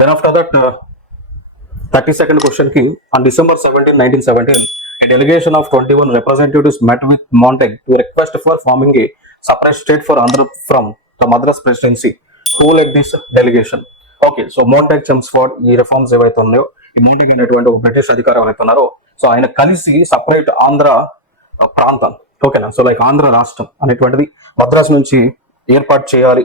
Then after that, 32nd question key, on December 17, 1917, a delegation of 21 representatives met with Montague to request for forming a separate state for Andhra from the Madras presidency. Who led this delegation? Okay, so Montagu Chelmsford ఈ reforms ఏవైతే ఉన్నాయో, ఈ మోంటాగ్ అనేటువంటి ఒక British అధికారి ఎవరైతే ఉన్నారో, so ఆయన కలిసి సపరేట్ ఆంధ్ర ప్రాంతం, ఓకేనా, సో లైక్ ఆంధ్ర రాష్ట్రం అనేటువంటిది మద్రాసు నుంచి ఏర్పాటు చేయాలి,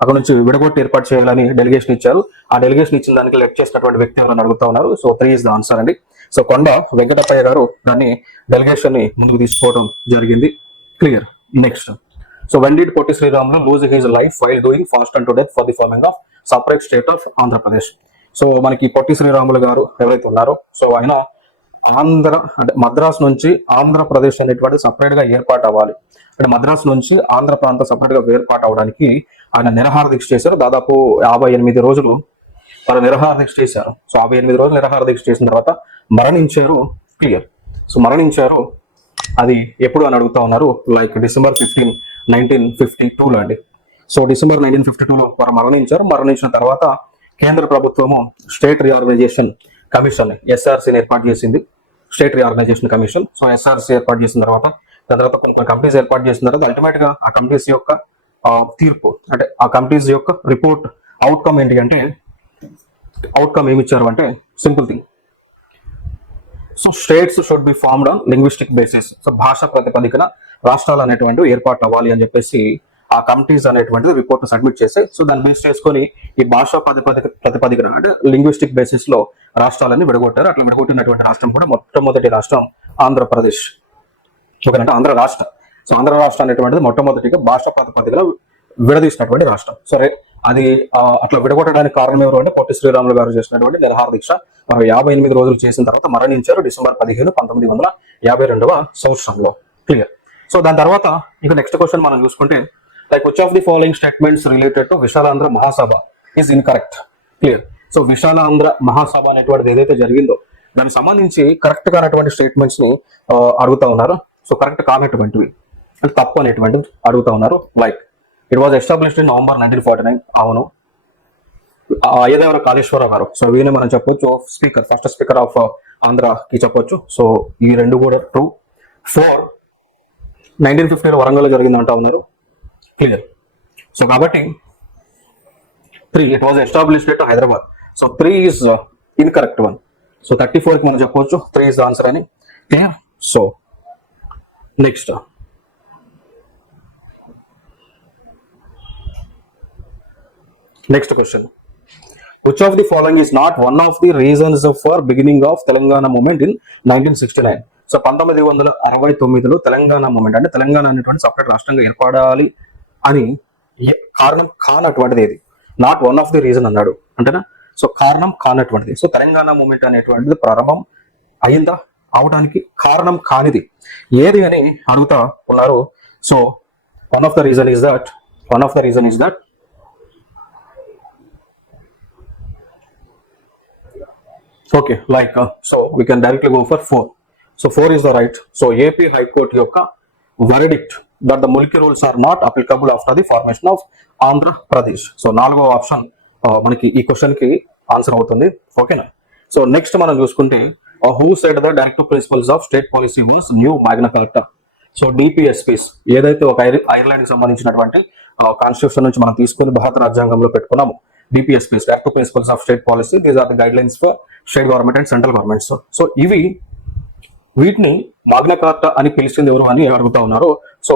అక్కడ నుంచి విడగొట్టి ఏర్పాటు చేయాలని డెలిగేషన్ ఇచ్చారు. ఆ డెలిగేషన్ ఇచ్చిన దానికి లెట్ చేసినటువంటి వ్యక్తి ఎవరైనా అడుగుతా ఉన్నారు. సో 3 ఇస్ ద ఆన్సర్ అండి. సో కొండ వెంకటప్పయ్య గారు దాన్ని డెలిగేషన్ ని ముందుకు తీసుకోవడం జరిగింది. Clear. Next, so when did Potti Sriramulu lose his life while doing fast and to death for the forming of separate state of Andhra Pradesh. So మనకి పొట్టి శ్రీరాములు గారు ఎవరైతే ఉన్నారో, సో ఆయన ఆంధ్ర అంటే మద్రాసు నుంచి ఆంధ్రప్రదేశ్ అనేటువంటి సపరేట్ గా ఏర్పాటు అవ్వాలి, అంటే మద్రాసు నుంచి ఆంధ్ర ప్రాంతం సపరేట్ గా ఏర్పాటు అవడానికి ఆయన నిరాహార దీక్ష చేశారు. దాదాపు 58 రోజులు వాళ్ళు నిరాహార దీక్ష చేశారు. సో 58 రోజులు నిరాహార దీక్ష చేసిన తర్వాత మరణించారు. క్లియర్. సో మరణించారు, అది ఎప్పుడు అని అడుగుతా ఉన్నారు. లైక్ December 15, 1952 అండి. సో December 1952 వారు మరణించారు. మరణించిన తర్వాత కేంద్ర ప్రభుత్వము స్టేట్ రీఆర్గనైజేషన్ కమిషన్ SRCని ఏర్పాటు చేసింది. State reorganisation commission. So SRC ఏర్పాటు చేసిన తర్వాత దాని తర్వాత కొన్ని కంపెనీస్ ఏర్పాటు చేసిన తర్వాత అల్టిమేట్ గా ఆ కంపెనీస్ యొక్క తీర్పు, అంటే ఆ కంపెనీస్ యొక్క రిపోర్ట్ అవుట్కమ్ ఏంటి అంటే, అవుట్కమ్ ఏమి ఇచ్చారు అంటే simple thing. So states should be formed on linguistic basis. So భాషా ప్రాతిపదికన రాష్ట్రాలు అనేటువంటి ఏర్పాటు అవ్వాలి అని చెప్పేసి ఆ కమిటీస్ అనేటువంటిది రిపోర్ట్ సబ్మిట్ చేశాయి. సో దాన్ని బేస్ చేసుకొని ఈ భాషా ప్రాతిపదికన అంటే లింగ్విస్టిక్ బేసిస్ లో రాష్ట్రాలన్నీ విడగొట్టారు. అట్లా విడగొట్టినటువంటి రాష్ట్రం కూడా మొట్టమొదటి రాష్ట్రం ఆంధ్రప్రదేశ్. ఓకేనంటే ఆంధ్ర రాష్ట్రం. సో ఆంధ్ర రాష్ట్రం అనేటువంటిది మొట్టమొదటిగా భాషా ప్రాతిపదికన విడదీసినటువంటి రాష్ట్రం. సరే, అది అట్లా విడగొట్టడానికి కారణం ఎవరు అంటే పొట్టి శ్రీరాములు గారు చేసినటువంటి నిరాహార దీక్ష. మనం 58 రోజులు చేసిన తర్వాత మరణించారు December 15, 1952 సంవత్సరంలో. క్లియర్. సో దాని తర్వాత ఇంకా నెక్స్ట్ క్వశ్చన్ మనం చూసుకుంటే, like which of the following statements related to Visalandhra Mahasabha is incorrect. Clear. So Visalandhra Mahasabha అనేటువంటిది ఏదైతే జరిగిందో దానికి సంబంధించి కరెక్ట్ కానటువంటి స్టేట్మెంట్స్ ని అడుగుతా ఉన్నారు. సో కరెక్ట్ కానటువంటివి అంటే తప్పు అనేటువంటివి అడుగుతా ఉన్నారు. Like it was established in November 1949. అవును. అయ్యదేవర కాళేశ్వరరావు గారు, సో వీనే మనం చెప్పొచ్చు స్పీకర్, ఫస్ట్ స్పీకర్ ఆఫ్ ఆంధ్రకి చెప్పొచ్చు. సో ఈ రెండు కూడా ట్రూ. 4, 1950 వరంగల్ జరిగింది అంటా ఉన్నారు. క్లియర్. సో కాబట్టి 3, it was established at Hyderabad. So 3 is incorrect one. So 34కి మనం చెప్పవచ్చు 3 ఈజ్ ఆన్సర్ అని. Clear. So next, question, which of the following is not one of the reasons for beginning of Telangana movement in 1969? So 1969లో Telangana movement అంటే తెలంగాణ అనేటువంటి separate రాష్ట్రంగా ఏర్పడాలి అని కారణం కానటువంటిది ఏది? Not one of the reason అన్నాడు అంటేనా. సో కారణం కానటువంటిది. సో తెలంగాణ మూమెంట్ అనేటువంటిది ప్రారంభం అయిందా, అవడానికి కారణం కానిది ఏది అని అడుగుతా ఉన్నారు. So one of the reason is that okay, like so we can directly go for 4. So 4 is the right. So AP high court యొక్క verdict that the Mulki rules are not applicable after the formation of Andhra Pradesh. So 4వ option మనకి ఈ question కి answer అవుతుంది. ఓకేనా. So next మనం చూసుకుంటే, who said the directive principles of state policy was new Magna Carta. So DPSPs ఏదైతే ఒక ఐర్లాండ్ కి సంబంధించినటువంటి కాన్స్టిట్యూషన్ నుంచి మనం తీసుకొని భారత రాజ్యాంగంలో పెట్టుకున్నాము. DPSPs, directive principles of state policy, these are the guide lines for state government and central governments. So వీటిని మాగ్నా కార్టా అని పిలిచింది ఎవరు అని అడుగుతా ఉన్నారు. సో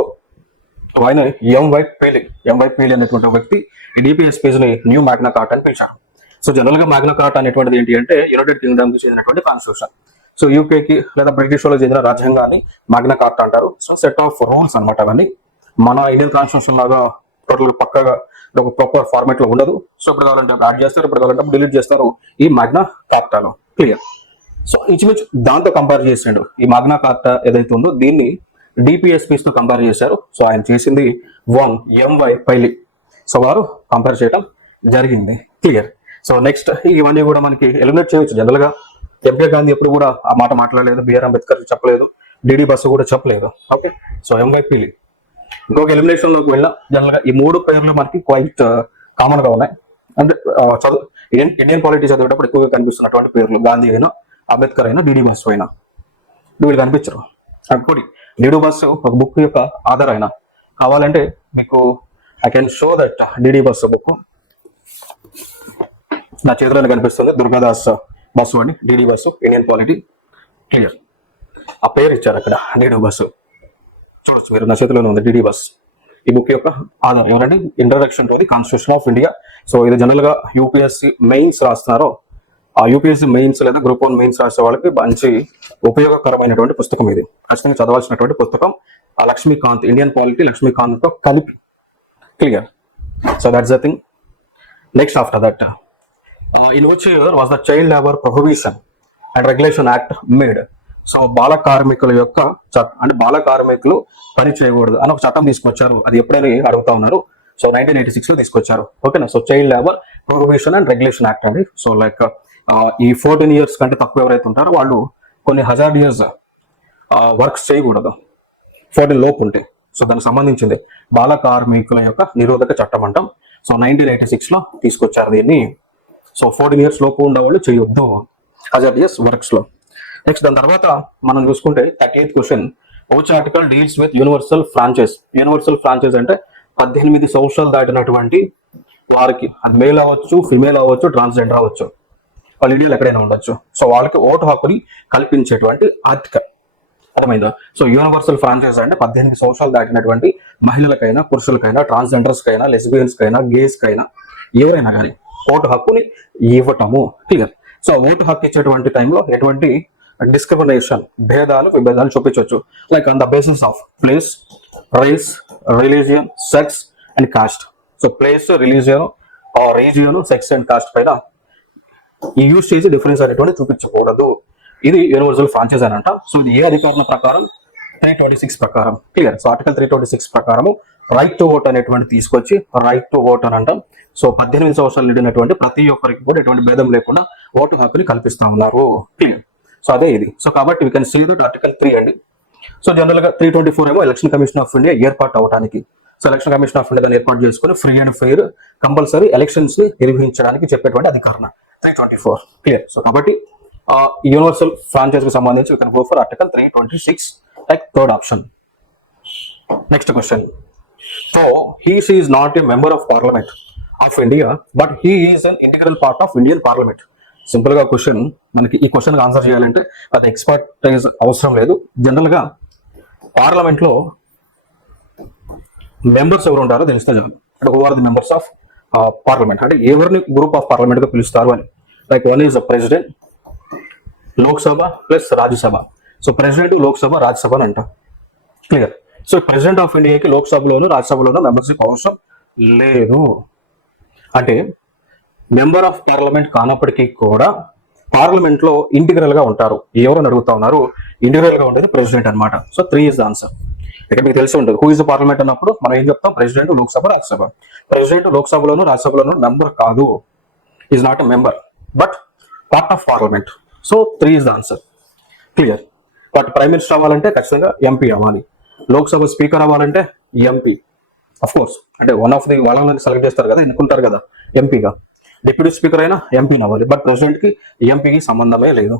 ఆయన ఎంవై పేలి అనేటువంటి వ్యక్తి ఈ DPSPs ని న్యూ మాగ్నా కార్టా అని పిలిచారు. సో జనరల్ గా మాగ్నా కార్టా అనేటువంటిది ఏంటి అంటే యునైటెడ్ కింగ్డమ్ కి చెందినటువంటి కాన్స్టిట్యూషన్. సో యూకేకి లేదా బ్రిటిష్ వాళ్ళకి చెందిన రాజ్యాంగాన్ని మాగ్నా కార్టా అంటారు. సో సెట్ ఆఫ్ రూల్స్ అనమాట. అవన్నీ మన ఇండియన్ కాన్స్టిట్యూషన్ లాగా టోటల్ పక్కగా ఒక ప్రాపర్ ఫార్మాట్ లో ఉండదు. సో ఇప్పుడు కావాలంటే యాడ్ చేస్తారు, ఇప్పుడు కావాలంటే డిలీట్ చేస్తారు ఈ మాగ్నా కార్టాలో. క్లియర్. సో ఇంచుమించు దాంతో కంపేర్ చేసాడు. ఈ మాగ్నా కార్టా ఏదైతే ఉందో దీన్ని DPSPs తో కంపేర్ చేశారు. సో ఆయన చేసింది ఎంవై పైలి. సో వారు కంపేర్ చేయడం జరిగింది. క్లియర్. సో నెక్స్ట్, ఇవన్నీ కూడా మనకి ఎలిమినేట్ చేయొచ్చు. జనరల్ గా ఎంకే గాంధీ ఎప్పుడు కూడా ఆ మాట మాట్లాడలేదు, బిఆర్ అంబేద్కర్ చెప్పలేదు, డిడి బస్సు కూడా చెప్పలేదు. ఓకే. సో ఎంవై పీలి. ఇంకొక ఎలిమినేషన్ లోకి వెళ్ళినా జనరల్ గా ఈ 3 పేర్లు మనకి క్వైట్ కామన్ గా ఉన్నాయి. అంటే ఇండియన్ పాలిటీ చదివేటప్పుడు ఎక్కువగా కనిపిస్తున్నటువంటి పేర్లు గాంధీ అయినా, అంబేద్కర్ అయినా, డిడి బస్సు అయినా, వీళ్ళు కనిపించరు. అప్పుడు డిడి బస్సు ఒక బుక్ యొక్క ఆధార్ అయినా. కావాలంటే మీకు I can show that DD bus book నా చేతిలోనే కనిపిస్తుంది. దుర్గాదాస్ బస్సు అని, DD bus, Indian polity, clear. ఆ పేరు ఇచ్చారు అక్కడ, డిడి బస్సు. చూడొచ్చు మీరు, నా చేతిలోనే ఉంది డిడి బస్. ఈ బుక్ యొక్క ఆధార్ ఎవరంటే introduction to the constitution of India. So ఇది జనరల్ గా యూపీఎస్సీ మెయిన్స్ రాస్తున్నారో, ఆ యూపీఎస్సీ మెయిన్స్ లేదా గ్రూప్ 1 మెయిన్స్ రాసే వాళ్ళకి మంచి ఉపయోగకరమైనటువంటి పుస్తకం. ఇది ఖచ్చితంగా చదవాల్సినటువంటి పుస్తకం. ఆ లక్ష్మీకాంత్, ఇండియన్ పాలిటీ లక్ష్మీకాంత్ తో కలిపి, clear. So that's the thing. Next after that, in which year was the child labour prohibition and regulation act made. So బాల కార్మికుల యొక్క అంటే బాల కార్మికులు పని చేయకూడదు అని ఒక చట్టం తీసుకొచ్చారు. అది ఎప్పుడైనా అడుగుతా ఉన్నారు. సో 1986 లో తీసుకొచ్చారు. ఓకేనా. So child labour prohibition and regulation act అండి. సో లైక్ ఈ 14 years కంటే తక్కువ ఎవరైతే ఉంటారో వాళ్ళు కొన్ని హజార్డియస్ వర్క్స్ చేయకూడదు 14 లోపు ఉంటే. సో దానికి సంబంధించింది బాల కార్మికుల యొక్క నిరోధక చట్టం అంటాం. సో 1986 లో తీసుకొచ్చారు దీన్ని. సో 14 years లోపు ఉండేవాళ్ళు చేయొద్దు హజార్డియస్ వర్క్స్ లో. నెక్స్ట్ దాని తర్వాత మనం చూసుకుంటే 38th question, which article deals with universal franchise. Universal franchise అంటే 18 సంవత్సరాలు దాటినటువంటి వారికి, అది మేల్ అవ్వచ్చు, ఫిమేల్ అవ్వచ్చు, ట్రాన్స్జెండర్ అవ్వచ్చు, వాళ్ళు ఇండియాలో ఎక్కడైనా ఉండొచ్చు. సో వాళ్ళకి ఓటు హక్కుని కల్పించేటువంటి ఆర్టికల్. అర్థమైందా. సో యూనివర్సల్ ఫ్రాంచైజ్ అంటే 18 సంవత్సరాలు దాటినటువంటి మహిళలకైనా, పురుషులకైనా, ట్రాన్స్జెండర్స్ కైనా, లెస్బియన్స్ కైనా, గేస్ కైనా, ఎవరైనా కానీ ఓటు హక్కుని ఇవ్వటము. క్లియర్. సో ఓటు హక్కు ఇచ్చేటువంటి టైంలో ఎటువంటి డిస్క్రిమినేషన్, విభేదాలు చూపించవచ్చు. Like on the basis of place, race, religion, sex and caste. So place, religion, region, sex and caste పైన ఈ యూజ్ చేసి డిఫరెన్స్ అనేటువంటి చూపించకూడదు. ఇది యూనివర్సల్ ఫ్రాంచైజ్ అని అంట. సో ఇది ఏ అధికరణ ప్రకారం? 326 ప్రకారం. క్లియర్. సో ఆర్టికల్ 326 ప్రకారం రైట్ టు ఓట్ అనేటువంటి తీసుకొచ్చి రైట్ టు ఓట్ అని అంటాం. సో 18 సంవత్సరాలు నిండినటువంటి ప్రతి ఒక్కరికి కూడా ఎటువంటి భేదం లేకుండా ఓటు హక్కుని కల్పిస్తా ఉన్నారు. క్లియర్. సో అదే ఇది. సో కాబట్టి we can see that article 3 అండి. సో జనరల్ గా 324 ఏమో ఎలక్షన్ కమిషన్ ఆఫ్ ఇండియా ఏర్పాటు అవడానికి. So election commission of India దాన్ని ఏర్పాటు చేసుకుని free and fair compulsory elections ని నిర్వహించడానికి చెప్పేటువంటి అధికరణ 324. క్లియర్. సో కాబట్టి యూనివర్సల్ ఫ్రాంచైజ్ కి సంబంధించి we can go for article 326 like third option. Next question, so he is not a member of parliament of India but he is an integral part of Indian parliament. Simple గా question, మనకి ఈ question answer చేయాలంటే అది expertise అవసరం లేదు. General గా parliament లో members ఎవరు ఉంటారో తెలిస్తే చాలు. అంటే who are the members of parliament, అంటే ఎవరిని గ్రూప్ ఆఫ్ పార్లమెంట్ గా పిలుస్తారు అని. Like one is president, Lok Sabha plus Rajya Sabha. So president, Lok Sabha, Rajya Sabha అని అంట. క్లియర్. సో ప్రెసిడెంట్ ఆఫ్ ఇండియాకి లోక్సభలోను రాజ్యసభలోను మెంబర్షిప్ అవసరం లేదు. అంటే మెంబర్ ఆఫ్ పార్లమెంట్ కానప్పటికీ కూడా పార్లమెంట్ లో ఇంటిగ్రల్ గా ఉంటారు. ఎవరు అడుగుతా ఉన్నారు? ఇంటిగ్రల్ గా ఉండేది ప్రెసిడెంట్ అనమాట. So 3 is the answer. ఇక్కడ మీకు తెలిసి ఉంటుంది హూ ఇస్ ద పార్లమెంట్ అన్నప్పుడు మనం ఏం చెప్తాం? ప్రెసిడెంట్, లోక్సభ, రాజ్యసభ. ప్రెసిడెంట్ లోక్సభలోను రాజ్యసభలోను మెంబర్ కాదు, is not a member but part of parliament. So 3 is the answer. Clear. But prime minister అవ్వాలంటే ఖచ్చితంగా ఎంపీ అవ్వాలి. లోక్సభ స్పీకర్ అవ్వాలంటే ఎంపీ అఫ్ కోర్స్, అంటే వన్ ఆఫ్ ది వాళ్ళని సెలెక్ట్ చేస్తారు కదా, ఎన్నుకుంటారు కదా ఎంపీగా. డిప్యూటీ స్పీకర్ అయినా ఎంపీ అవ్వాలి. బట్ ప్రెసిడెంట్ కి ఎంపీకి సంబంధమే లేదు.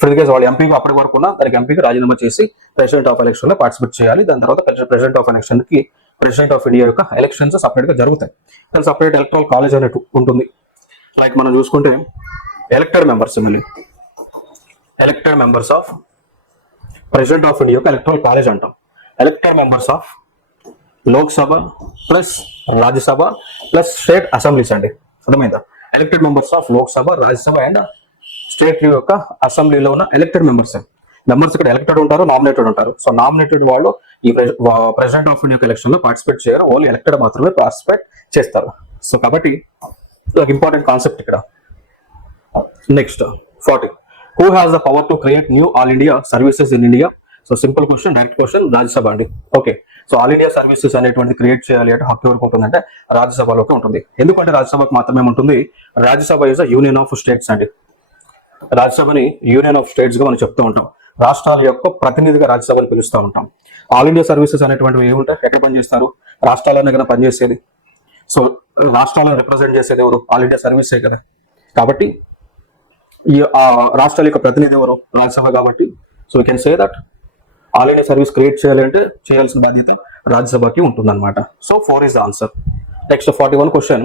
ఫర్ కేసు వాళ్ళు ఎంపీకి అప్పటి వరకు ఉన్న దానికి ఎంపీకి రాజీనామా చేసి ప్రెసిడెంట్ ఆఫ్ ఎలక్షన్ లో పార్టిసిపేట్ చేయాలి. దాని తర్వాత ప్రెసిడెంట్ ఆఫ్ ఎలక్షన్ కి ప్రెసిడెంట్ ఆఫ్ ఇండియా యొక్క ఎలక్షన్స్ సపరేట్ గా జరుగుతాయి. దాని సపరేట్ ఎలక్ట్రల్ కాలేజ్ అనేది ఉంటుంది. లైక్ మనం చూసుకుంటే elected members, elected members of president of India యొక్క ఎలక్ట్రల్ కాలేజ్ అంటాం. Elected members of Lok Sabha plus Rajya Sabha plus state assemblies అండి. అర్థమైందా? Elected members of Lok Sabha, Rajya Sabha and state యొక్క అసెంబ్లీలో ఉన్న ఎలక్టెడ్ మెంబర్స్ ఇక్కడ ఎలక్టెడ్ ఉంటారు, నామినేటెడ్ ఉంటారు. సో నామినేటెడ్ వాళ్ళు ఈ ప్రెసిడెంట్ ఆఫ్ ఇండియా ఎలక్షన్ లో పార్టిసిపేట్ చేయరు, ఓన్లీ ఎలక్టెడ్ మాత్రమే పార్టిసిపేట్ చేస్తారు. సో కాబట్టి ఒక ఇంపార్టెంట్ కాన్సెప్ట్ ఇక్కడ. Next 40, who has the power to create new all India services in India. So simple question, direct question, Rajya Sabha అండి. Okay. So all India services అనేటువంటి create చేయాలి అంటే హక్కు ఎవరికి ఉంటుందంటే రాజ్యసభలోకి ఉంటుంది. ఎందుకంటే రాజ్యసభకు మాత్రమే ఉంటుంది. Rajya Sabha is union of states అండి. రాజ్యసభని యూనియన్ ఆఫ్ స్టేట్స్ గా మనం చెప్తూ ఉంటాం. రాష్ట్రాల యొక్క ప్రతినిధిగా రాజ్యసభని పిలుస్తూ ఉంటాం. ఆల్ ఇండియా సర్వీసెస్ అనేటువంటివి ఏముంటాయి? ఎక్కడ పనిచేస్తారు? రాష్ట్రాలనే కదా పనిచేసేది. సో రాష్ట్రాలను రిప్రజెంట్ చేసేది ఎవరు? ఆల్ ఇండియా సర్వీసే కదా. కాబట్టి ఈ రాష్ట్రాల యొక్క ప్రతినిధి ఎవరు? రాజ్యసభ. కాబట్టి so we can say that all India service create చేయాలంటే చేయాల్సిన బాధ్యత రాజ్యసభకి ఉంటుందన్నమాట. So 4 is the answer. Next 41 question,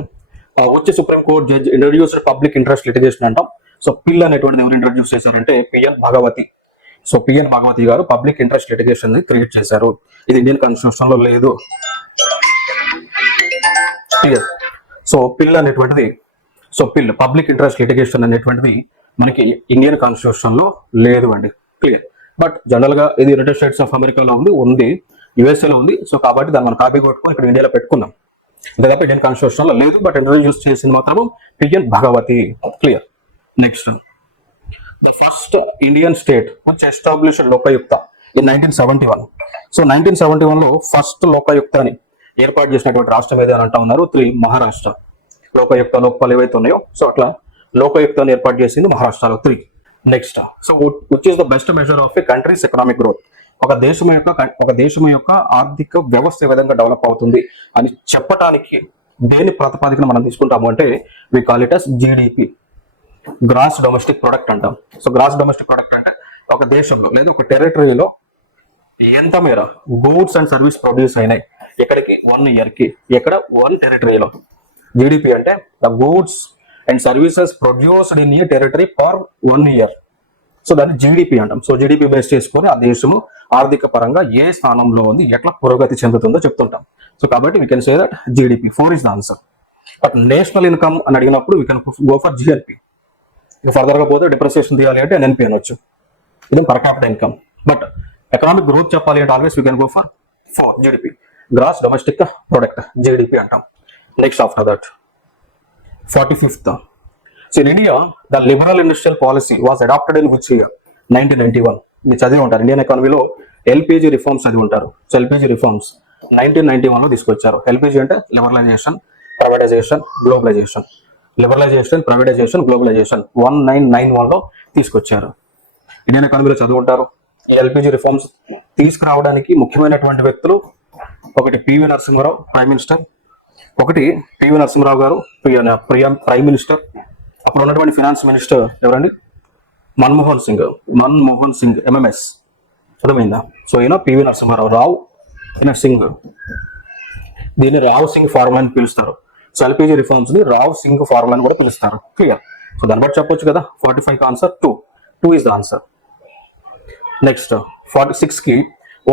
వచ్చి supreme court judge introduced public interest litigation అంటాం. సో పిల్ అనేటువంటిది ఎవరు ఇంట్రడ్యూస్ చేశారంటే PN Bhagwati. So PN Bhagwati garu public interest litigation ని క్రియేట్ చేశారు. ఇది ఇండియన్ కాన్స్టిట్యూషన్ లో లేదు. క్లియర్. సో పిల్ అనేటువంటిది, సో పిల్ పబ్లిక్ ఇంట్రెస్ట్ లిటిగేషన్ అనేటువంటిది మనకి ఇండియన్ కాన్స్టిట్యూషన్ లో లేదు అండి. క్లియర్. బట్ జనరల్ గా ఇది యునైటెడ్ స్టేట్స్ ఆఫ్ అమెరికాలో ఉంది, యుఎస్ఏ లో ఉంది. సో కాబట్టి దాన్ని మనం కాపీ కొట్టుకొని ఇక్కడ ఇండియాలో పెట్టుకున్నాం. ఇంత తప్ప ఇండియన్ కాన్స్టిట్యూషన్ లో లేదు. బట్ ఇంట్రడ్యూస్ చేసింది మాత్రం P N Bhagwati. Clear. Next, the first Indian state which established Lokayukta in 1971. So 1971 లో ఫస్ట్ లోకాయుక్తాని ఏర్పాటు చేసినటువంటి రాష్ట్రం ఏది అని అంటా ఉన్నారు? 3 మహారాష్ట్ర. లోకాయుక్త లోక్పాల్ ఏవైతే ఉన్నాయో సో అట్లా లోకాయుక్తాన్ని ఏర్పాటు చేసింది మహారాష్ట్రలో 3. Next, so which is the best measure of A countries economic growth. ఒక దేశం యొక్క ఆర్థిక వ్యవస్థ ఏ విధంగా డెవలప్ అవుతుంది అని చెప్పడానికి దేని ప్రాతిపదికన మనం తీసుకుంటాము అంటే we call it as GDP, gross domestic product అంటాం. సో గ్రాస్ డొమెస్టిక్ ప్రొడక్ట్ అంటే ఒక దేశంలో లేదా ఒక టెరిటరీలో ఎంత మేర గూడ్స్ అండ్ సర్వీస్ ప్రొడ్యూస్ అయినాయి, ఎక్కడికి 1 year కి, ఎక్కడ 1 టెరిటరీలో. జీడిపి అంటే the goods and services produced in a territory for 1 year. So దాన్ని జీడిపి అంటాం. సో జీడిపి బేస్ చేసుకొని ఆ దేశము ఆర్థిక పరంగా ఏ స్థానంలో ఉంది, ఎట్లా పురోగతి చెందుతుందో చెప్తుంటాం. సో కాబట్టి we can say that GDP 4 is the answer. But national income అని అడిగినప్పుడు we can go for GNP. Further గా పోతే డిప్రిసియేషన్ తీయాలి అంటే ఎన్ఎన్పి అనొచ్చు. ఇది per capita income. But economic growth చెప్పాలి అంటే always we can go for GDP, gross domestic product, GDP అంటాం. Next after that 45th. So in India the liberal industrial policy was adopted in which year? 1991. మీరు చదివి ఉంటారు Indian ఎకానమీలో LPG reforms చదివి ఉంటారు. So LPG reforms 1991 లో తీసుకొచ్చారు. LPG అంటే liberalisation, privatisation, globalisation. Liberalisation, privatisation, globalisation 1991 లో తీసుకొచ్చారు. ఇండియన్ ఎకానమీలో చదువు ఉంటారు. ఈ ఎల్పిజి రిఫార్మ్స్ తీసుకురావడానికి ముఖ్యమైనటువంటి వ్యక్తులు ఒకటి పివి నరసింహారావు ప్రైమ్ మినిస్టర్, ఒకటి పివి నరసింహారావు గారు ప్రైమ్ మినిస్టర్. అప్పుడు ఉన్నటువంటి ఫినాన్స్ మినిస్టర్ ఎవరండి? మన్మోహన్ సింగ్ ఎంఎంఎస్. అర్థమైందా? సో ఈయన పివి నరసింహారావు, సింగ్. దీన్ని రావ్ సింగ్ ఫార్ములా అని పిలుస్తారు. సో ఎల్పిజి రిఫార్మ్స్ ని రావ్ సింగ్ ఫార్ములా అని కూడా పిలుస్తారు. క్లియర్. సో దాన్ని బట్టి చెప్పొచ్చు కదా. 45 answer 2 is the answer. Next 46 కి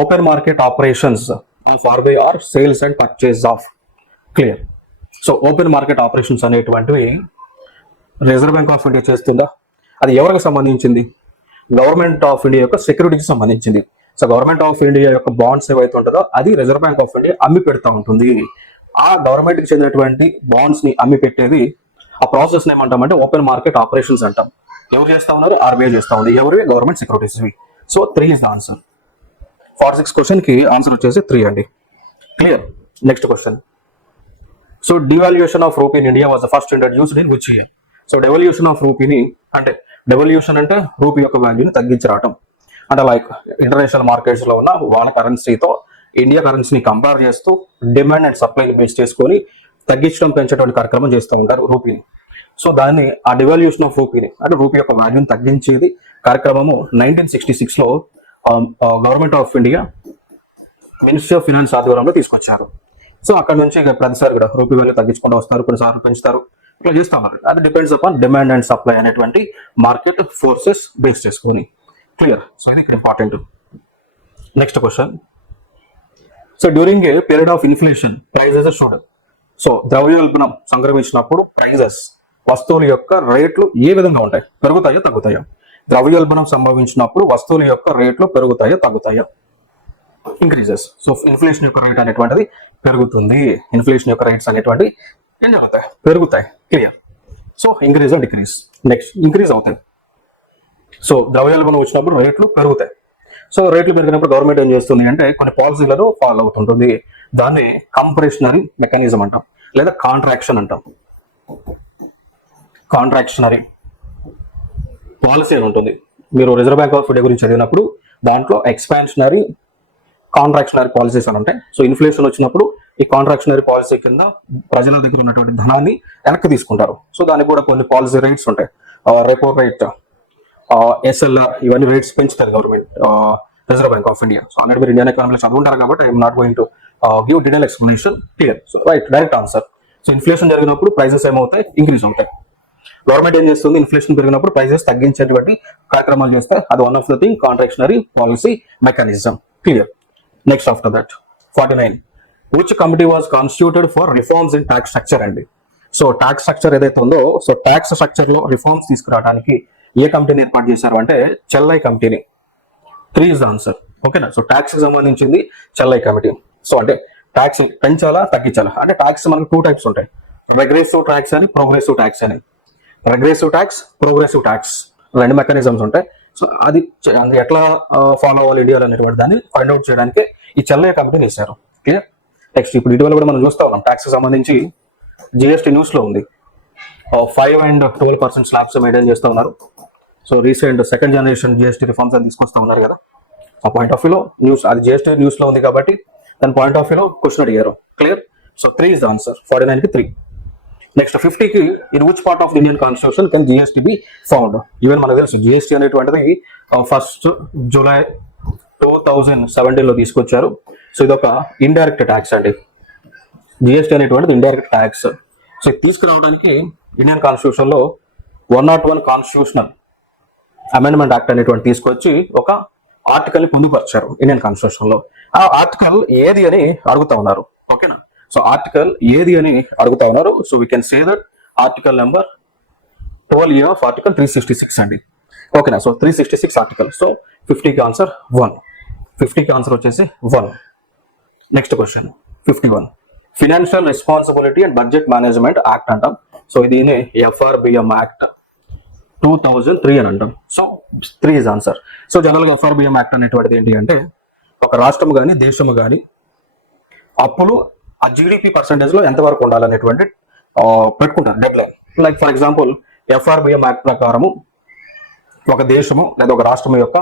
open market operations for buy or sales and purchase of. Clear. So open market operations అనేటువంటివి రిజర్వ్ బ్యాంక్ ఆఫ్ ఇండియా చేస్తుందా? అది ఎవరికి సంబంధించింది? గవర్నమెంట్ ఆఫ్ ఇండియా యొక్క సెక్యూరిటీకి సంబంధించింది. సో గవర్నమెంట్ ఆఫ్ ఇండియా యొక్క bonds ఏవైతే ఉంటుందో అది రిజర్వ్ బ్యాంక్ ఆఫ్ ఇండియా అమ్మి పెడతా ఉంటుంది. ఆ గవర్నమెంట్ కి చెందినటువంటి బాండ్స్ ని అమ్మి పెట్టేది, ఆ ప్రాసెస్ ఏమంటామంటే ఓపెన్ మార్కెట్ ఆపరేషన్స్ అంటాం. ఎవరు చేస్తా ఉన్నారు? ఆర్బీఐ చేస్తా ఉంది. ఎవరివి? Government securities. So 3 is the answer. 46 question కి ఆన్సర్ వచ్చేసి 3 అండి. Clear. Next question. So devaluation of rupee in India was the first introduced in which year? So devaluation of రూపీని అంటే డెవల్యూషన్ అంటే రూపీ యొక్క వాల్యూని తగ్గించి రావటం. అంటే లైక్ ఇంటర్నేషనల్ మార్కెట్స్ లో ఉన్న వాళ్ళ కరెన్సీతో ఇండియా కరెన్సీని కంపేర్ చేస్తూ డిమాండ్ అండ్ సప్లైని బేస్ చేసుకొని తగ్గించడం, పెంచేటువంటి కార్యక్రమం చేస్తూ ఉంటారు రూపీని. సో దాన్ని ఆ డివాల్యూషన్ ఆఫ్ రూపీని అంటే రూపీ యొక్క వాల్యూని తగ్గించేది కార్యక్రమము 1966 లో government of India ministry of finance ఆధ్వర్యంలో తీసుకొచ్చారు. సో అక్కడ నుంచి ప్రతిసారి కూడా రూపీ వాల్యూ తగ్గించుకుంటూ వస్తారు, కొన్నిసార్లు పెంచుతారు, ఇట్లా చేస్తా ఉన్నారు. అది depends upon demand and supply అనేటువంటి మార్కెట్ ఫోర్సెస్ బేస్ చేసుకొని. క్లియర్. సో ఇది ఇక్కడ important. Next question. So during a period of inflation prices should. So ద్రవ్యోల్బణం సంక్రమించినప్పుడు ప్రైజెస్ వస్తువుల యొక్క రేట్లు ఏ విధంగా ఉంటాయి? పెరుగుతాయా తగ్గుతాయా? ద్రవ్యోల్బణం సంభవించినప్పుడు వస్తువుల యొక్క రేట్లు పెరుగుతాయా తగ్గుతాయా? ఇంక్రీజెస్. సో ఇన్ఫ్లేషన్ యొక్క రేట్ అనేటువంటిది పెరుగుతుంది. ఇన్ఫ్లేషన్ యొక్క రేట్స్ అనేటువంటివి ఏం జరుగుతాయి? పెరుగుతాయి. Clear. So increase and decrease. Next increase అవుతాయి. సో ద్రవ్యోల్బణం వచ్చినప్పుడు రేట్లు పెరుగుతాయి. సో రేట్లు పెరిగినప్పుడు గవర్నమెంట్ ఏం చేస్తుంది అంటే కొన్ని పాలసీలను ఫాలో అవుతుంటుంది. దాన్ని కంప్రెషనరీ మెకానిజం అంటాం, లేదా కాంట్రాక్షన్ అంటాం. కాంట్రాక్షనరీ పాలసీ అని ఉంటుంది. మీరు రిజర్వ్ బ్యాంక్ ఆఫ్ ఇండియా గురించి చదివినప్పుడు దాంట్లో ఎక్స్పాన్షనరీ, కాంట్రాక్షనరీ పాలసీస్ అని ఉంటాయి. సో ఇన్ఫ్లేషన్ వచ్చినప్పుడు ఈ కాంట్రాక్షనరీ పాలసీ కింద ప్రజల దగ్గర ఉన్నటువంటి ధనాన్ని వెనక్కి తీసుకుంటారు. సో దానికి కూడా కొన్ని పాలసీ రేట్స్ ఉంటాయి. రెపో రేట్, ఎస్ఎల్ఆర్, ఇవన్నీ రేట్స్ పెంచుతారు government, reserve bank of India. So already మీరు ఇండియన్ ఎకానమీలో చదువుంటారు కాబట్టి I'm not going to give detail explanation. Clear? So right, direct answer. So inflation జరిగినప్పుడు ప్రైసెస్ ఏమవుతాయి? ఇంక్రీజ్ అవుతాయి. గవర్నమెంట్ ఏం చేస్తుంది? ఇన్ఫ్లేషన్ పెరిగినప్పుడు ప్రైసెస్ తగ్గించేటువంటి కార్యక్రమాలు చేస్తే అది one of the thing contractionary policy mechanism. Clear? Next after that 49, which committee was constituted for reforms in tax structure అండి. సో ట్యాక్స్ స్ట్రక్చర్ ఏదైతే ఉందో, సో ట్యాక్స్ స్ట్రక్చర్ లో రిఫార్మ్స్ తీసుకురావడానికి ఏ కమిటీని ఏర్పాటు చేశారు అంటే చెల్లై కమిటీని. 3 ఇస్ ద ఆన్సర్. ఓకేనా? సో ట్యాక్స్ కి సంబంధించింది చెల్లై కమిటీ. సో అంటే ట్యాక్స్ పెంచాలా తగ్గించాలా అంటే ట్యాక్స్ మనకు 2 టైప్స్ ఉంటాయి, రెగ్రెసివ్ ట్యాక్స్ అని, ప్రోగ్రెసివ్ ట్యాక్స్ అని. రెగ్రెసివ్ ట్యాక్స్, ప్రోగ్రెసివ్ ట్యాక్స్, 2 మెకానిజమ్స్ ఉంటాయి. సో అది ఎట్లా ఫాలో అవ్వాలి ఇండియాలో అనేటువంటి దాన్ని ఫైండ్ అవుట్ చేయడానికి ఈ చెల్లయ్య కమిటీని వేశారు. క్లియర్? నెక్స్ట్ ఇప్పుడు ఇటీవల కూడా మనం చూస్తా ఉన్నాం ట్యాక్స్ సంబంధించి జిఎస్టీ న్యూస్ లో ఉంది. 5 and 12% స్లాబ్స్ మెయింటైన్ చేస్తూ ఉన్నారు. So recent second generation GST reforms అని తీసుకొస్తా ఉన్నారు కదా. ఆ పాయింట్ ఆఫ్ వ్యూలో న్యూస్, అది జిఎస్టీ న్యూస్ లో ఉంది కాబట్టి దాని పాయింట్ ఆఫ్ వ్యూలో క్వశ్చన్ అడిగారు. Clear? So 3 is the answer. 49 కి 3. నెక్స్ట్ 50 కి, in which part of Indian constitution can GST be found? Even మనకు తెలుసు జిఎస్టీ అనేటువంటిది 1st July 2017 లో తీసుకొచ్చారు. సో ఇది ఒక ఇండైరెక్ట్ ట్యాక్స్ అండి. జిఎస్టీ అనేటువంటిది ఇండైరెక్ట్ ట్యాక్స్. సో ఇది తీసుకురావడానికి ఇండియన్ కాన్స్టిట్యూషన్ లో 101 కాన్స్టిట్యూషనల్ అమెండ్మెంట్ యాక్ట్ అనేటువంటి తీసుకొచ్చి ఒక ఆర్టికల్ ని పొందుపరిచారు ఇండియన్ కాన్స్టిట్యూషన్ లో. ఆ ఆర్టికల్ ఏది అని అడుగుతా ఉన్నారు. ఓకేనా? సో ఆర్టికల్ ఏది అని అడుగుతా ఉన్నారు. So we can say that article number 12A of article 366 అండి. ఓకేనా? So 366 article. సో 50 కి ఆన్సర్ 1. 50 కి ఆన్సర్ వచ్చేసి 1. Next question 51, financial responsibility and budget management act అంటాం. సో ఇది FRBM యాక్ట్ 2003 అని అంటాం. So 3 is answer. So general గా FRBM యాక్ట్ అనేటువంటిది ఏంటి అంటే, ఒక రాష్ట్రం కానీ దేశము కానీ అప్పులు ఆ జీడిపి పర్సెంటేజ్ లో ఎంతవరకు ఉండాలనేటువంటి పెట్టుకుంటారు dead line. Like for example FRBM act ప్రకారము ఒక దేశము లేదా ఒక రాష్ట్రం యొక్క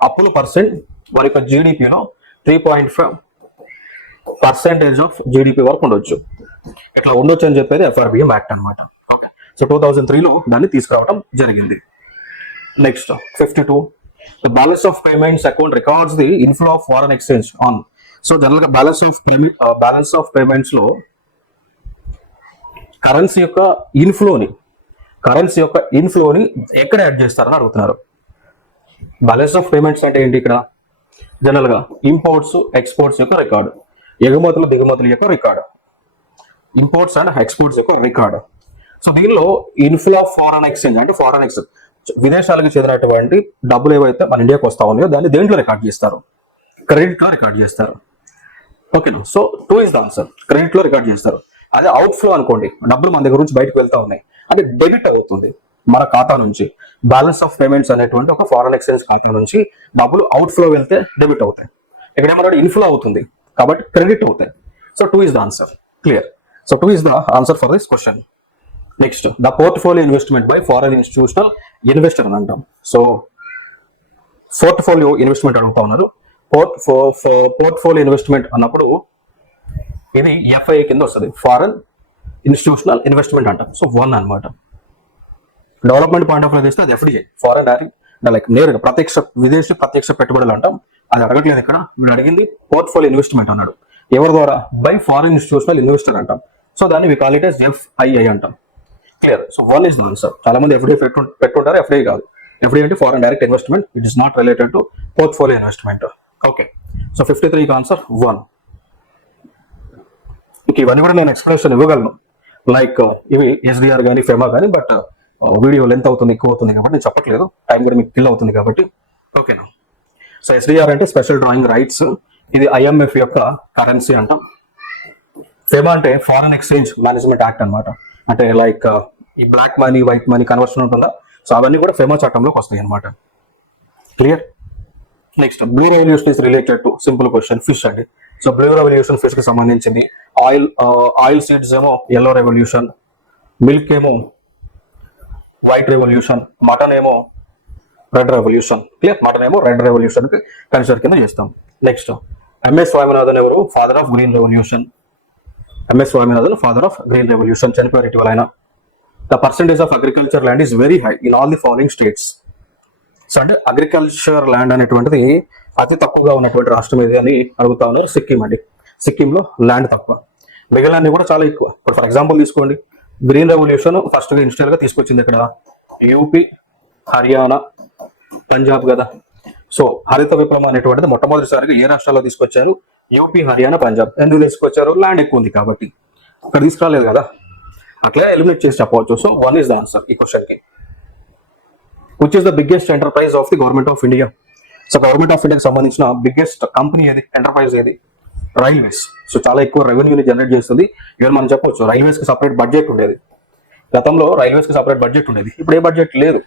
అప్పుల పర్సెంట్ వారి యొక్క జీడిపిలో 3.5% ఆఫ్ జీడిపి వరకు ఉండొచ్చు. ఇట్లా ఉండొచ్చు అని చెప్పేది FRBM యాక్ట్ అనమాట. ఓకే, సో 2003లో దాన్ని తీసుకురావడం జరిగింది. Next 52, the balance of payments account records the inflow of foreign exchange on. So general గా బ్యాలెన్స్ ఆఫ్ పేమెంట్స్ లో కరెన్సీ యొక్క ఇన్ఫ్లోని ఎక్కడ యాడ్ చేస్తారని అడుగుతున్నారు. బ్యాలెన్స్ ఆఫ్ పేమెంట్స్ అంటే ఏంటి? ఇక్కడ జనరల్ గా ఇంపోర్ట్స్ ఎక్స్పోర్ట్స్ యొక్క రికార్డు, ఎగుమతులు దిగుమతుల యొక్క రికార్డు, ఇంపోర్ట్స్ అండ్ ఎక్స్పోర్ట్స్ యొక్క రికార్డు. సో దీనిలో ఇన్ఫ్లో ఆఫ్ ఫారెన్ ఎక్స్చేంజ్ అంటే ఫారెన్ ఎక్స్చేంజ్, విదేశాలకు చెందినటువంటి డబ్బులు ఏవైతే మన ఇండియాకి వస్తా ఉన్నాయో దాన్ని దేంట్లో రికార్డ్ చేస్తారు? క్రెడిట్ లో రికార్డ్ చేస్తారు. Okay, so 2 is the answer. Credit లో రికార్డ్ చేస్తారు. అదే అవుట్ ఫ్లో అనుకోండి, డబ్బులు మన దగ్గర నుంచి బయటకు వెళ్తా ఉన్నాయి, అది డెబిట్ అవుతుంది మన ఖాతా నుంచి. బ్యాలెన్స్ ఆఫ్ పేమెంట్స్ అనేటువంటి ఒక ఫారెన్ ఎక్స్చేంజ్ ఖాతా నుంచి డబ్బులు అవుట్ ఫ్లో వెళ్తే డెబిట్ అవుతాయి. ఇక్కడ ఏమన్నాడు? ఇన్ఫ్లో అవుతుంది కాబట్టి క్రెడిట్ అవుతాయి. So 2 is the answer. Clear? So 2 is the answer for this question. Next, the portfolio investment by foreign institutional investor అని అంటాం. సో పోర్ట్ఫోలియో ఇన్వెస్ట్మెంట్ అడుగుతా ఉన్నారు. పోర్ట్ఫోలియో ఇన్వెస్ట్మెంట్ అన్నప్పుడు ఇది FII కింద వస్తుంది, ఫారెన్ ఇన్స్టిట్యూషనల్ ఇన్వెస్ట్మెంట్ అంటాం. సో 1 అనమాట. డెవలప్మెంట్ పాయింట్ ఆఫ్ వ్యూ తీస్తే అది FDI, ఫారెన్ డైరెక్ట్, లైక్ నేరుగా విదేశీ ప్రత్యక్ష పెట్టుబడులు అంటాం. అది అడగట్లేదు ఇక్కడ. వీడు అడిగింది పోర్ట్ఫోలియో ఇన్వెస్ట్మెంట్ అన్నాడు. ఎవరి ద్వారా? బై ఫారెన్ ఇన్స్టిట్యూషనల్ ఇన్వెస్టర్ అంటాం. సో దాన్ని we call it as FII అంటాం. Clear? So 1 is the answer. చాలా మంది FDI పెట్టుంటారు, FDI కాదు. FDI అంటే foreign direct investment, it is not related to portfolio investment. Okay, so 53 answer 1. ఇంక ఇవన్నీ కూడా నేను ఎక్స్ప్లెనేషన్ ఇవ్వగలను, లైక్ ఇవి SDR కానీ ఫెమా కానీ, బట్ వీడియో లెంత్ అవుతుంది, ఎక్కువ అవుతుంది కాబట్టి నేను చెప్పట్లేదు. టైం కూడా మీకు కిల్ అవుతుంది కాబట్టి. ఓకేనా? సో SDR అంటే స్పెషల్ డ్రాయింగ్ రైట్స్, ఇది IMF యొక్క కరెన్సీ అంటాం. ఫెమా అంటే ఫారెన్ ఎక్స్చేంజ్ మేనేజ్మెంట్ యాక్ట్ అనమాట. అంటే లైక్ ఈ black money white money conversion ఉంటుందా, సో అవన్నీ కూడా ఫెమా చట్టంలోకి వస్తాయి అనమాట. Clear? Next, blue revolution is related to simple question fish అండి. సో బ్లూ రెవల్యూషన్ ఫిష్ కి సంబంధించింది. ఆయిల్ సీడ్స్ ఏమో ఎల్లో రెవల్యూషన్, మిల్క్ ఏమో వైట్ రెవల్యూషన్, మటన్ ఏమో రెడ్ రెవల్యూషన్. క్లియర్? మటన్ ఏమో రెడ్ రెవల్యూషన్ కి కన్సిడర్ కింద చేస్తాం. నెక్స్ట్, MS స్వామినాథన్ ఎవరు? Father of green revolution. MS Swaminathan father of green revolution, చనిపోయారు ఇటీవల ఆయన. The percentage of agriculture land is very high in all the following states. So అంటే agriculture land అనేటువంటిది అతి తక్కువగా ఉన్నటువంటి రాష్ట్రం ఏది అని అడుగుతా ఉన్నారు. సిక్కిం అండి. సిక్కింలో ల్యాండ్ తక్కువ, మిగిలినన్ని కూడా చాలా ఎక్కువ. ఇప్పుడు ఫర్ ఎగ్జాంపుల్ తీసుకోండి, గ్రీన్ రెవల్యూషన్ ఫస్ట్ గా ఇన్స్టల్ గా తీసుకొచ్చింది ఇక్కడ యూపీ, హర్యానా, పంజాబ్ కదా. సో హరిత విప్లవం అనేటువంటిది మొట్టమొదటిసారిగా ఏ రాష్ట్రాల్లో తీసుకొచ్చారు? యూపీ, హర్యానా, పంజాబ్. ఎందుకు తీసుకొచ్చారు? ల్యాండ్ ఎక్కువ ఉంది కాబట్టి. అక్కడ తీసుకురాలేదు కదా, అట్లా ఎలిమినేట్ చేసి చెప్పవచ్చు. సో 1 is the ఆన్సర్ ఈ క్వశ్చన్ కి. Which is the biggest enterprise of the government of India? So government of ఇండియాకి సంబంధించిన బిగ్గెస్ట్ కంపెనీ ఏది, ఎంటర్ప్రైజ్ ఏది? రైల్వేస్. సో చాలా ఎక్కువ రెవెన్యూని జనరేట్ చేస్తుంది. ఈవెన్ మనం చెప్పవచ్చు రైల్వేస్ కి సపరేట్ బడ్జెట్ ఉండేది. గతంలో రైల్వేస్ కి సపరేట్ బడ్జెట్ ఉండేది, ఇప్పుడు ఏ బడ్జెట్ లేదు.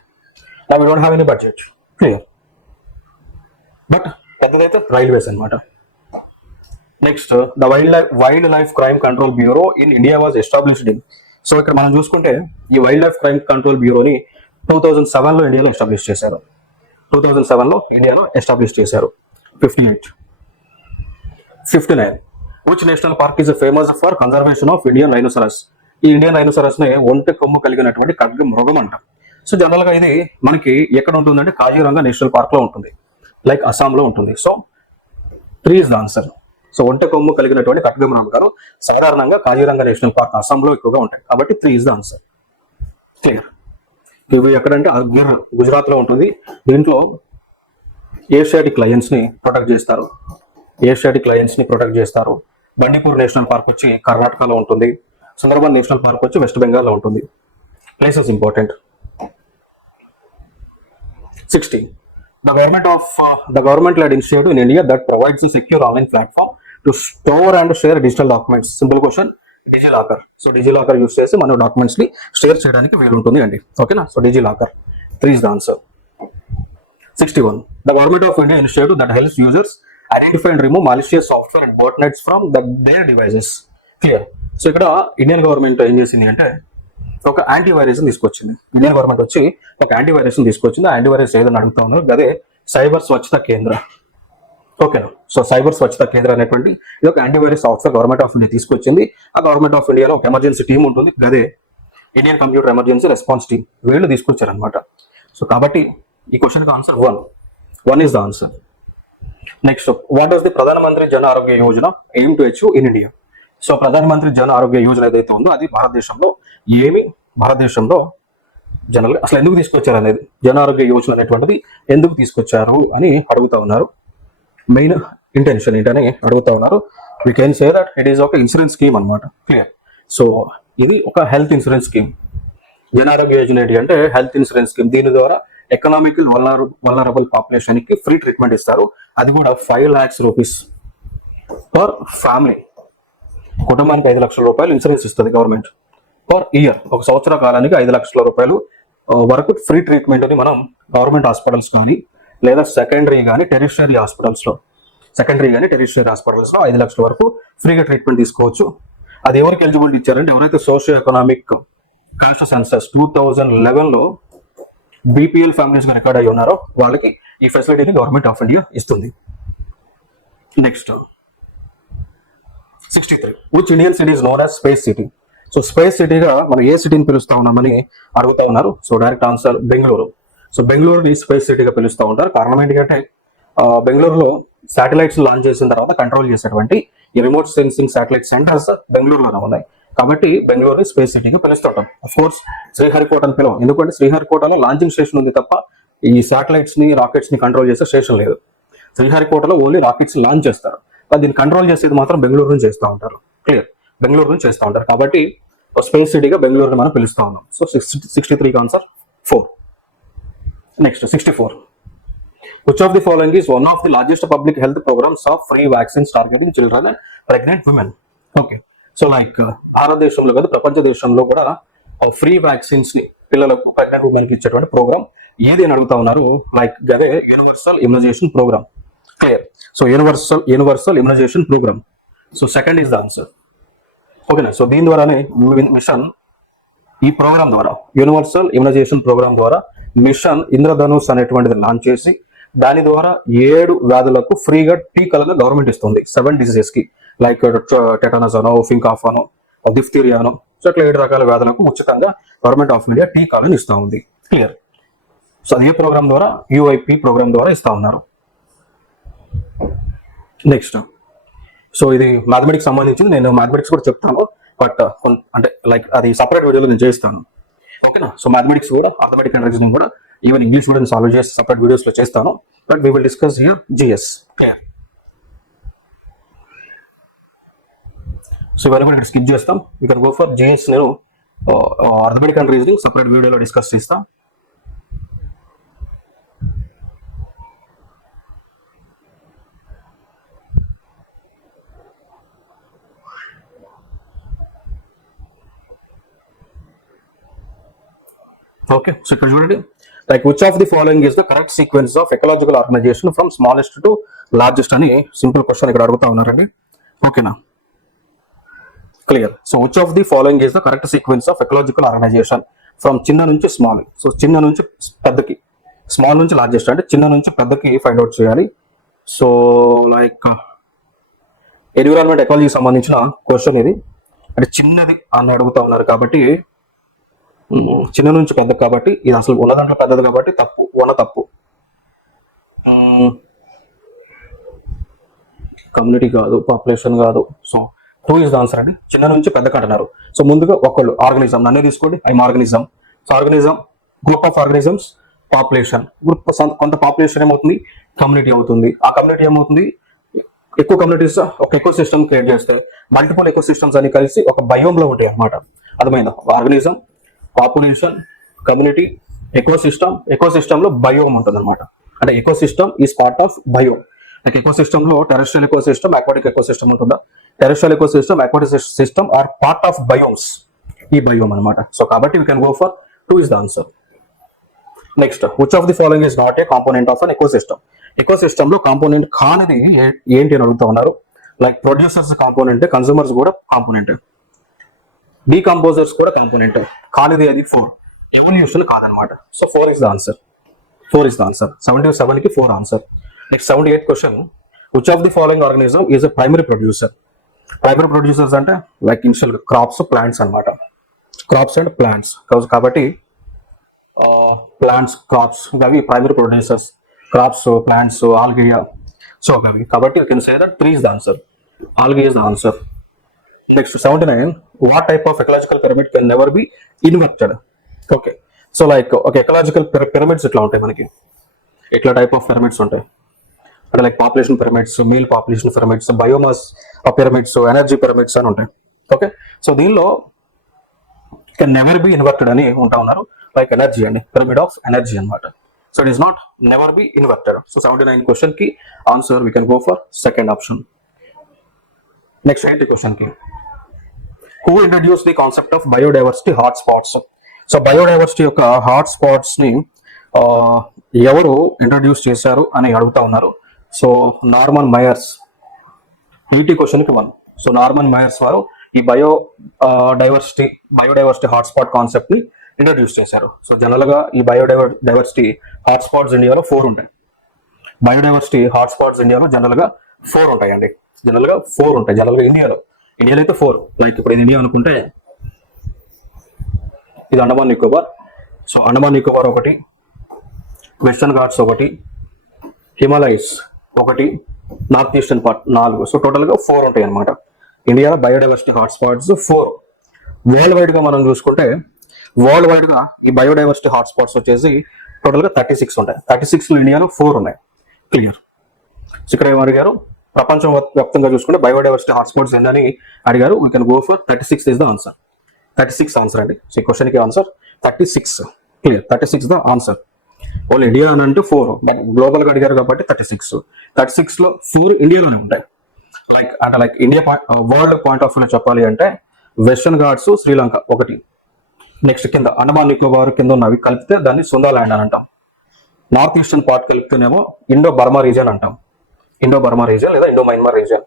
నా we don't have any budget, clear. But పెద్దదైతే రైల్వేస్ అనమాట. Next, the wildlife crime control bureau in India was established in. So ఇక్కడ మనం చూసుకుంటే ఈ వైల్డ్ లైఫ్ క్రైమ్ కంట్రోల్ బ్యూరోని 2007లో ఇండియాలో ఎస్టాబ్లిష్ చేశారు. 2007లో ఇండియాలో ఎస్టాబ్లిష్ చేశారు. 58, 59. Which national park is famous for conservation of Indian rhinoceros? ఈ ఇండియన్ రైనోసరస్ ని ఒంటె కొమ్ము కలిగినటువంటి ఖడ్గ మృగం అంటాం. సో జనరల్ గా ఇది మనకి ఎక్కడ ఉంటుందంటే కాజీరంగా నేషనల్ పార్క్ లో ఉంటుంది, లైక్ అస్సాంలో ఉంటుంది. So 3 is the answer. So ఒంటె కొమ్ము కలిగినటువంటి ఖడ్గమృగాలు సాధారణంగా కాజీరంగా నేషనల్ పార్క్ అస్సాంలో ఎక్కువగా ఉంటాయి కాబట్టి 3 is the ఆన్సర్. క్లియర్. ఇవి ఎక్కడంటే గిర్, గుజరాత్ లో ఉంటుంది. దీంట్లో ఏషియాటిక్ లయన్స్ ని ప్రొటెక్ట్ చేస్తారు. ఏషియాటిక్ లయన్స్ ని ప్రొటెక్ట్ చేస్తారు. బండిపూర్ నేషనల్ పార్క్ వచ్చి కర్ణాటకలో ఉంటుంది. సుందర్బన్ నేషనల్ పార్క్ వచ్చి వెస్ట్ బెంగాల్లో ఉంటుంది. Places important. 60. The government led initiative in India that provides a secure online platform to store and share digital documents. Simple question, DigiLocker. So DigiLocker use చేసి మన documents ని share చేయడానికి వీలు ఉంటుంది అండి. ఓకేనా? So DigiLocker 3 is the answer. 61. The government of India initiative that helps users identify and remove malicious software and botnets from their devices. Clear. So ఇక్కడ Indian government ఏం చేసింది అంటే ఒక యాంటీవైరస్ తీసుకొచ్చింది. ఇండియన్ గవర్నమెంట్ వచ్చి ఒక యాంటీవైరస్ తీసుకొచ్చింది. ఆ యాంటీవైరస్ ఏదని అడుగుతా ఉన్నారు, అదే సైబర్ స్వచ్ఛత కేంద్ర. ఓకేనా? సో సైబర్ స్వచ్ఛత కేంద్ర అనేటువంటి ఇది ఒక antivirus software government of India తీసుకొచ్చింది. ఆ గవర్నమెంట్ ఆఫ్ ఇండియాలో ఒక ఎమర్జెన్సీ టీమ్ ఉంటుంది, అదే Indian computer emergency response team. వీళ్ళు తీసుకొచ్చారనమాట. సో కాబట్టి ఈ క్వశ్చన్ కి answer 1 is the answer. Next, what was the Pradhan Mantri Jan ఆరోగ్య Yojana aim to achieve in India? So Pradhan Mantri Jan ఆరోగ్య యోజన ఏదైతే ఉందో అది భారతదేశంలో జనరల్ అసలు ఎందుకు తీసుకొచ్చారు అనేది, జన ఆరోగ్య యోజన అనేటువంటిది ఎందుకు తీసుకొచ్చారు అని అడుగుతా ఉన్నారు. మెయిన్ ఇంటెన్షన్ ఏంటని అడుగుతా ఉన్నారు. We can say that it is ఒక ఇన్సూరెన్స్ స్కీమ్ అనమాట. క్లియర్. సో ఇది ఒక హెల్త్ ఇన్సూరెన్స్ స్కీమ్. జన ఆరోగ్య యోజన ఏంటి అంటే హెల్త్ ఇన్సూరెన్స్ స్కీమ్. దీని ద్వారా ఎకనామికల్ వల్నరబుల్ పాపులేషన్ కి ఫ్రీ ట్రీట్మెంట్ ఇస్తారు. అది కూడా 5 lakhs rupees పర్ ఫ్యామిలీ. కుటుంబానికి 5 లక్షల రూపాయలు ఇన్సూరెన్స్ ఇస్తుంది గవర్నమెంట్ పర్ ఇయర్. ఒక సంవత్సర కాలానికి 5 లక్షల రూపాయలు వరకు ఫ్రీ ట్రీట్మెంట్ అని మనం గవర్నమెంట్ హాస్పిటల్స్ కానీ లేదా సెకండరీ కానీ టెరిషరీ హాస్పిటల్స్ లో 5 లక్షల వరకు ఫ్రీగా ట్రీట్మెంట్ తీసుకోవచ్చు. అది ఎవరికి ఎలిజిబిలిటీ ఇచ్చారంటే ఎవరైతే సోషియో ఎకనామిక్ కాస్ట్ సెన్సస్ 2011లో బీపీఎల్ ఫ్యామిలీస్ గా రికార్డ్ అయ్యి ఉన్నారో వాళ్ళకి ఈ ఫెసిలిటీని గవర్నమెంట్ ఆఫ్ ఇండియా ఇస్తుంది. Next 63. Which Indian city is known as space city? So space సిటీగా మనం ఏ సిటీని పిలుస్తా ఉన్నామని అడుగుతా ఉన్నారు. So direct answer Bengaluru. So బెంగళూరుని స్పేస్ సిటీగా పిలుస్తూ ఉంటారు. కారణం ఏంటంటే బెంగళూరులో శాటిలైట్స్ లాంచ్ చేసిన తర్వాత కంట్రోల్ చేసేటువంటి ఈ రిమోట్ సెన్సింగ్ శాటిలైట్ సెంటర్స్ బెంగళూరులోనే ఉన్నాయి కాబట్టి బెంగళూరుని స్పేస్ సిటీగా పిలుస్తుంటాం. అఫ్ కోర్స్ శ్రీహరికోట అని పిలవం, ఎందుకంటే శ్రీహరికోటలో లాంచింగ్ స్టేషన్ ఉంది తప్ప ఈ శాటిలైట్స్ ని రాకెట్స్ ని కంట్రోల్ చేసే స్టేషన్ లేదు. శ్రీహరికోటలో ఓన్లీ రాకెట్స్ లాంచ్ చేస్తారు, దీన్ని కంట్రోల్ చేసేది మాత్రం బెంగళూరు నుంచి చేస్తూ ఉంటారు. క్లియర్. బెంగళూరు నుంచి చేస్తూ ఉంటారు కాబట్టి స్పేస్ సిటీగా బెంగళూరుని మనం పిలుస్తా ఉన్నాం. So 63 answer 4. Next 64. Which of the following is one of the largest public health programs of free vaccines targeting children and pregnant women? Okay. So like భారతదేశంలో కాదు ప్రపంచ దేశంలో కూడా ఫ్రీ వ్యాక్సిన్స్ ని పిల్లలకు ప్రెగ్నెంట్ ఉమెన్ కి ఇచ్చేటువంటి ప్రోగ్రామ్ ఏది అని అడుగుతా ఉన్నారు. లైక్ అదే universal immunisation programme. Clear. So universal immunisation programme. So second is the answer. ఓకేనా? సో దీని ద్వారానే మిషన్ ఈ ప్రోగ్రామ్ ద్వారా యూనివర్సల్ ఇమ్యునైజేషన్ ప్రోగ్రామ్ ద్వారా మిషన్ ఇంద్రధనుష్ అనేటువంటిది లాంచ్ చేసి దాని ద్వారా 7 వ్యాధులకు ఫ్రీగా టీకాలను గవర్నమెంట్ ఇస్తుంది. 7 డిసీజెస్ కి లైక్ టెటనస్ అనో, పింకాఫ్ అనో, డిఫ్తీరియా అనో, సో అట్లా 7 రకాల వ్యాధులకు ఉచితంగా గవర్నమెంట్ ఆఫ్ ఇండియా టీకాలను ఇస్తూ ఉంది. క్లియర్. సో అది ఏ ప్రోగ్రామ్ ద్వారా? యూఐపి ప్రోగ్రామ్ ద్వారా ఇస్తా ఉన్నారు. నెక్స్ట్, సో ఇది మ్యాథమెటిక్స్ సంబంధించింది. నేను మ్యాథమెటిక్స్ కూడా చెప్తాను, బట్ అంటే లైక్ అది సపరేట్ వీడియోలో నేను చేస్తాను. ఓకేనా? సో మ్యాథమెటిక్స్ కూడా, అథమెటిక్ అండ్ రీజనింగ్ కూడా, ఈవెన్ ఇంగ్లీష్ కూడా నేను సాల్వ్ చేసి సపరేట్ వీడియోస్లో చేస్తాను. But we will discuss here GS. Clear. So ఇవన్నీ కూడా ఇక్కడ స్కిప్ చేస్తాం. You can go for GS. నేను అథమెటిక్ అండ్ రీజనింగ్ సపరేట్ వీడియోలో డిస్కస్ చేస్తాం. ఓకే, సో ఇక్కడ చూడండి, like which of the following is the correct sequence of ecological organisation from smallest to largest అని సింపుల్ క్వశ్చన్ ఇక్కడ అడుగుతా ఉన్నారండి. ఓకేనా? Clear. So which of the following is the correct sequence of ecological organisation from చిన్న నుంచి small. So చిన్న నుంచి పెద్దకి, small నుంచి లార్జెస్ట్, అంటే చిన్న నుంచి పెద్దకి ఫైండ్ అవుట్ చేయాలి. సో లైక్ ఎన్విరాన్మెంట్ ఎకాలజీకి సంబంధించిన క్వశ్చన్ ఇది. అంటే చిన్నది అని అడుగుతా ఉన్నారు కాబట్టి, చిన్న నుంచి పెద్ద కాబట్టి ఇది అసలు ఉన్న దాంట్లో పెద్దది కాబట్టి తప్పు, తప్పు. కమ్యూనిటీ కాదు, పాపులేషన్ కాదు. సో 2 ఇస్ ద ఆన్సర్ అండి. చిన్న నుంచి పెద్దకి అంటున్నారు. సో ముందుగా ఒకళ్ళు ఆర్గనిజం, నన్నే తీసుకోండి, I'm organism. So organism, group of organisms, population. Group కొంత పాపులేషన్ ఏమవుతుంది? కమ్యూనిటీ అవుతుంది. ఆ కమ్యూనిటీ ఏమవుతుంది? ఎక్కువ కమ్యూనిటీస్ ఒక ఎకో సిస్టమ్ క్రియేట్ చేస్తే మల్టిపుల్ ఎకో సిస్టమ్స్ అని కలిసి ఒక బయోమ్ లో ఉంటాయి అన్నమాట. అర్థమైందా? Organism, population, community, eco system లో బయోమ్ ఉంటుంది అనమాట. అంటే ecosystem is part of biome. Like eco system లో terrestrial ecosystem, aquatic ecosystem ఉంటుందా? Terrestrial ecosystem, aquatic system are part of biomes. ఈ బయోమ్ అనమాట. So కాబట్టి we can go for 2 is the answer. Next, which of the following is not a component of an eco system. Eco system లో component కానిది ఏంటి అని అడుగుతా ఉన్నారు. Like producers component, consumers కూడా కాంపోనెంట్, డీకంపోజర్స్ కూడా కాంపోనెంట్. కానిది అది 4. ఎవల్యూషన్ కాదనమాట. So 4 is the answer. 77 కి 4 answer. Next 78 question, which of the following organism is a primary producer. Primary producers అంటే లైక్ ఇనిషియల్ క్రాప్స్, ప్లాంట్స్ అనమాట. క్రాప్స్ అండ్ ప్లాంట్స్ కాబట్టి plants, crops అవి primary producers. Crops, plants, algae. So అవి కాబట్టి you can say that 3 is the answer. Algae is the answer. Next 79, what type of ecological pyramid can never be inverted. Okay, so like ఒక ecological pyramids ఇట్లా ఉంటాయి మనకి. ఇట్లా type of pyramids ఉంటాయి. అంటే like population pyramids, meal population pyramids, biomass pyramids, energy pyramids అని ఉంటాయి. Okay, so దీనిలో కెన్ నెవర్ బి ఇన్వర్టెడ్ అని ఉంటా ఉన్నారు. లైక్ ఎనర్జీ అండి, పిరమిడ్ ఆఫ్ ఎనర్జీ అనమాట. So it is not never be inverted. So 79 question కి answer we can go for second option. Next 80 question కి, who introduce the concept of biodiversity hotspots. So biodiversity యొక్క hot spots ని ఎవరు introduce చేశారు అని అడుగుతా ఉన్నారు. So Norman Myers. 80 question కి 1. సో నార్మన్ మైయర్స్ వారు ఈ బయోడైవర్సిటీ హాట్ స్పాట్ కాన్సెప్ట్ ని ఇంట్రడ్యూస్ చేశారు. సో జనరల్ గా ఈ బయోడైవర్సిటీ హాట్ స్పాట్స్ ఇండియాలో 4 ఉంటాయి. బయోడైవర్సిటీ హాట్ స్పాట్స్ ఇండియాలో జనరల్ గా 4 ఉంటాయండి. జనరల్ గా ఇండియాలో అయితే 4. లైక్ ఇప్పుడు ఇది ఇండియా అనుకుంటే ఇది అండమాన్ నికోబార్. సో అండమాన్ నికోబార్ ఒకటి, వెస్టర్న్ ఘాట్స్ ఒకటి, హిమాలయస్ ఒకటి, north eastern part 4. So total గా 4 ఉంటాయి అనమాట. ఇండియాలో biodiversity hot spots 4. World wide గా మనం చూసుకుంటే వరల్డ్ వైడ్ గా ఈ బయోడైవర్సిటీ హాట్ స్పాట్స్ వచ్చేసి టోటల్ గా 36 ఉంటాయి. 36 లో ఇండియాలో 4 ఉన్నాయి. క్లియర్. సో ఇక్కడ ఏం అడిగారు? ప్రపంచం వ్యాప్తంగా చూసుకుంటే బయోడైవర్సిటీ హాట్ స్పాట్స్ ఏంటని అడిగారు. We can go for 36 is the answer. 36 answer అండి. సో ఈ క్వశ్చన్ కి answer 36. Clear. 36 the answer. Only India అని అంటే 4, బట్ గ్లోబల్ గా అడిగారు కాబట్టి 36. 36 లో 4 ఇండియాలోనే ఉంటాయి. Like India world point of వ్యూలో చెప్పాలి అంటే వెస్టర్న్ ఘాట్స్, శ్రీలంక ఒకటి. నెక్స్ట్ కింద అండమాన్ నికోబార్ కింద ఉన్నవి కలిపితే దాన్ని సుందా ల్యాండ్ అని అంటాం. నార్త్ ఈస్టర్న్ పార్ట్ కలిపితేనేమో ఇండో బర్మా రీజియన్ అంటాం. ఇండో బర్మా రీజియన్ లేదా ఇండో మయన్మార్ రీజియన్.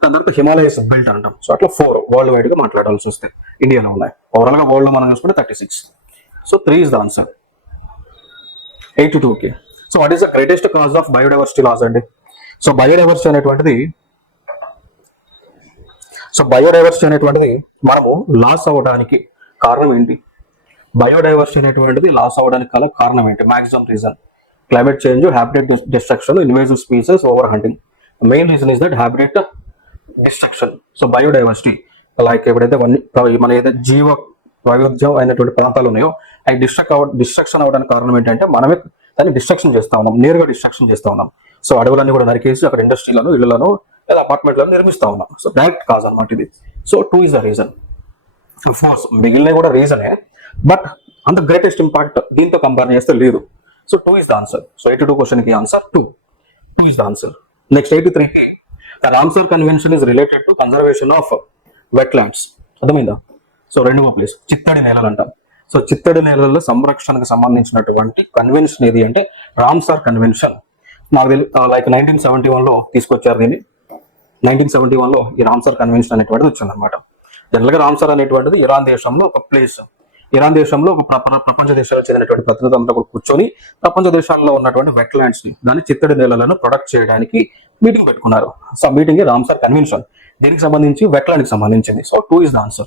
దాని తర్వాత హిమాలయస్ బెల్ట్ అంటాం. సో అట్లా 4 వరల్డ్ వైడ్ గా మాట్లాడాల్సి వస్తే ఇండియాలో ఉన్నాయి. ఓవరాల్ గా వరల్డ్ లో మనం చూసుకుంటే 36. So 3 is the answer. 82 కి. So what is the greatest cause of biodiversity loss అండి? సో బయోడైవర్సిటీ అనేటువంటిది సో బయోడైవర్సిటీ అనేటువంటిది మనము లాస్ అవ్వడానికి కారణం ఏంటి? బయోడైవర్సిటీ అనేటువంటిది లాస్ అవ్వడానికి గల కారణం ఏంటి? Maximum reason climate change, habitat destruction, invasive species, over hunting. Main reason is that habitat destruction. So biodiversity like ఎప్పుడైతే మన ఏదైతే జీవ వైవిధ్యం అయినటువంటి ప్రాంతాలు ఉన్నాయో అవి డిస్ట్రక్షన్ అవ్వడానికి కారణం ఏంటంటే మనమే దాన్ని డిస్ట్రక్షన్ చేస్తా ఉన్నాం, నేరుగా డిస్ట్రక్షన్ చేస్తా ఉన్నాం. సో అడవులన్నీ కూడా నరికేసి అక్కడ ఇండస్ట్రీలను, ఇళ్లను లేదా అపార్ట్మెంట్లను నిర్మిస్తా ఉన్నాం. సో డైరెక్ట్ కాజ్ అనమాట ఇది. So 2 is the reason. ఫోర్స్ మిగిలిన కూడా రీజనే, బట్ అంత గ్రేటెస్ట్ ఇంపాక్ట్ దీంతో కంపేర్ చేస్తే లేదు. So 2 is the answer. So 82 question కి answer 2 is the answer. Next 83 కి the Ramsar convention is related to conservation of wetlands. అర్థమైందా? సో 2వ ప్లేస్ చిత్తడి నేలలు అంటాం. సో చిత్తడి నేలల సంరక్షణకు సంబంధించినటువంటి కన్వెన్షన్ ఏది అంటే రామ్సార్ కన్వెన్షన్. నాకు లైక్ 1971లో తీసుకొచ్చారు దీన్ని. 1971లో ఈ రామ్సార్ కన్వెన్షన్ అనేటువంటిది వచ్చిందనమాట. జనరల్ గా రామ్సార్ అనేటువంటిది ఇరాన్ దేశంలో ఒక ప్లేస్. ఇరాన్ దేశంలో ఒక ప్రపంచ దేశాలకు చెందినటువంటి ప్రతినిధులంతా కూడా కూర్చొని ప్రపంచ దేశాల్లో ఉన్నటువంటి వెట్లాండ్స్ ని, దాని చిత్తడి నేలలను ప్రొడక్ట్ చేయడానికి మీటింగ్ పెట్టుకున్నారు. So meeting Ramsar convention. దీనికి సంబంధించి వెట్లాండ్ కి సంబంధించింది. So 2 is the answer.